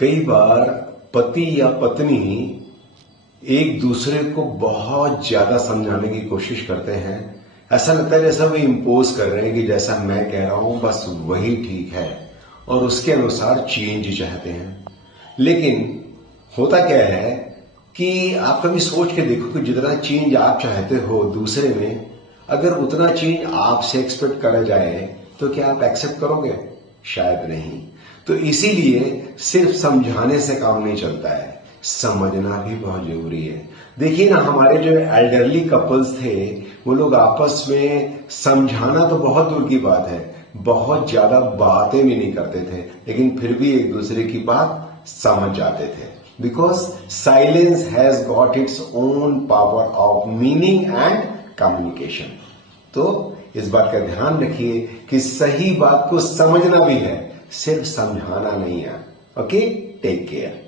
कई बार पति या पत्नी एक दूसरे को बहुत ज्यादा समझाने की कोशिश करते हैं। ऐसा लगता है जैसा वो इम्पोज कर रहे हैं कि जैसा मैं कह रहा हूं बस वही ठीक है और उसके अनुसार चेंज चाहते हैं। लेकिन होता क्या है कि आप कभी सोच के देखो कि जितना चेंज आप चाहते हो दूसरे में, अगर उतना चेंज आपसे एक्सपेक्ट करा जाए तो क्या आप एक्सेप्ट करोगे? शायद नहीं। तो इसीलिए सिर्फ समझाने से काम नहीं चलता है, समझना भी बहुत जरूरी है। देखिए ना, हमारे जो एल्डरली कपल्स थे वो लोग आपस में समझाना तो बहुत दूर की बात है, बहुत ज्यादा बातें भी नहीं करते थे, लेकिन फिर भी एक दूसरे की बात समझ जाते थे। Because silence has got its own power of meaning and communication. तो इस बात का ध्यान रखिए कि सही बात को समझना भी है, सिर्फ समझाना नहीं है। Okay, take care.